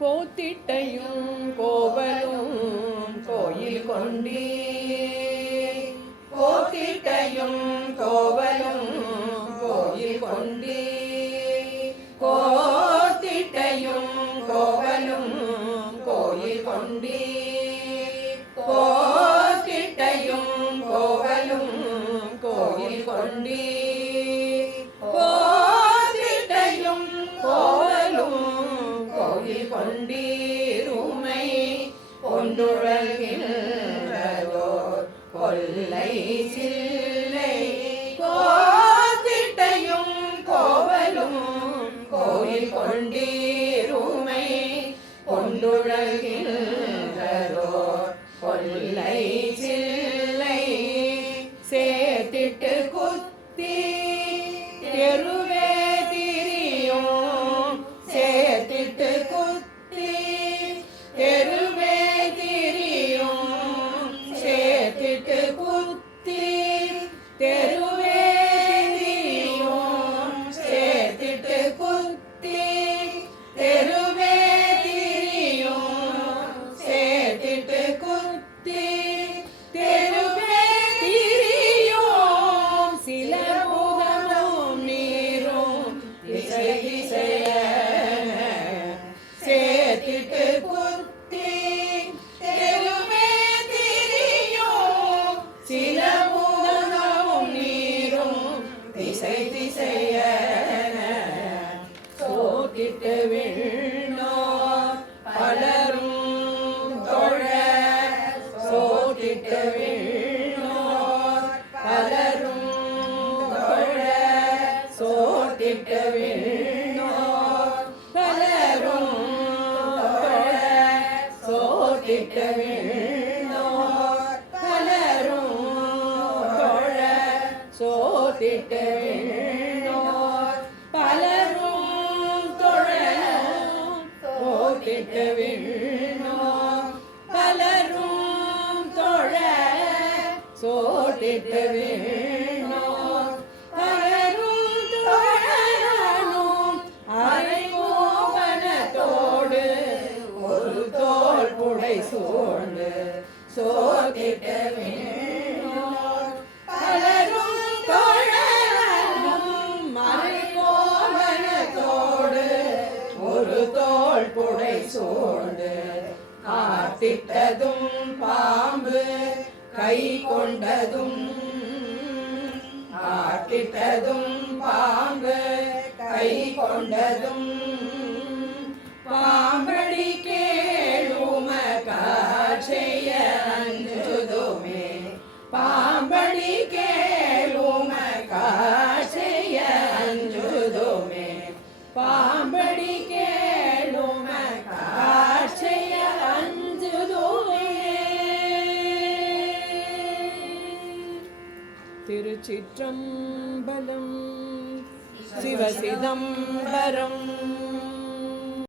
கோத்திட்டையும் கோவலும் கோயில் கொண்டே கோத்திட்டையும் கோவலும் கோயில் கொண்டே கோத்திட்டையும் கோவலும் கோயில் கொண்டே கோத்திட்டையும் கோவலும் கோயில் கொண்டே கோத்திட்டையும் கோவலும் கோயில் கொண்டீருமை கொண்டுழல்கின்றதோர் கொல்லை சில்லை கோத்திட்டையும் கோவலும் கோயில் கொண்டீருமை கொண்டுழல்கின்றதோர் கொல்லை சில்லை சேர்த்திட்டு குத்தி தெருவே திரியும் சேர்த்திட்டு குத்தி தெருவே திரியும் சேர்த்திட்டு குத்தி தெருவே திரியும் சேர்த்திட்டு குத்தி தெருவே திரியும் சேர்த்திட்டு குத்தி தெருவே திரியும் சில முகமும் நீரும் திசை திசைய சேர்த்திட்டு குத்தி தெருவே திரியும் சில முகமும் நீரும் திசை திசைய சோதிட்டு விண்ணோர் பலரும் தொழ சோதிட்டு விண்ணோர் பலரும் தொழ சோதிட்டு விண்ணோர் பலரும் தொழ சோதிட்டு விண்ணோர் பலரும் தொழ சோதிட்டு விண்ணோர் பலரும் தொழ சோதிட்டு விண்ணோர் பலரும் தொழ சோதிட்டு விண்ணோர் பலரும் தொழனும் அரைகோவனத்தோடு ஒரு தோள் புடை சூழ்ந்து சோதிட்டு விண்ணோர் பலரும் தொழனும் அரைகோவனத்தோடு ஒரு தோள் புடை சூழ்ந்து காத்திட்டதும் பாம்பு கை கொண்டதும் காத்திட்டதும் பாம்பு கை கொண்டதும் பாம்படி கேளும காட்செய்ய அஞ்சுதுமே பாம்படி கேளும காட்செய்ய அஞ்சுதுமே பாம்படி கேளும காட்செய்ய அஞ்சுதுமே. திருச்சிற்றம்பலம் சிவசிதம்பரம்.